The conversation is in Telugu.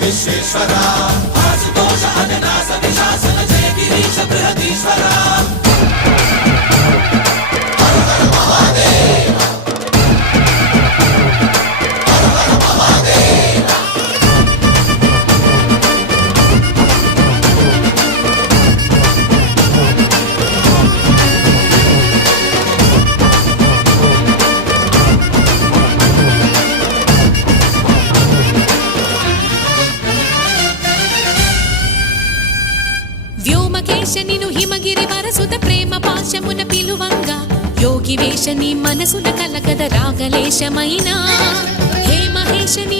విశ్వేశ్వరా ఆశుతోష అజనాస విశాసన జయ గిరీశ బృహదీశ్వరా వ్యోమకేశనిను హిమగిరి వరసుత ప్రేమ పాశమున పిలువంగా యోగి వేషని మనసున కలకద రాగలేశమైనా హే మహేశని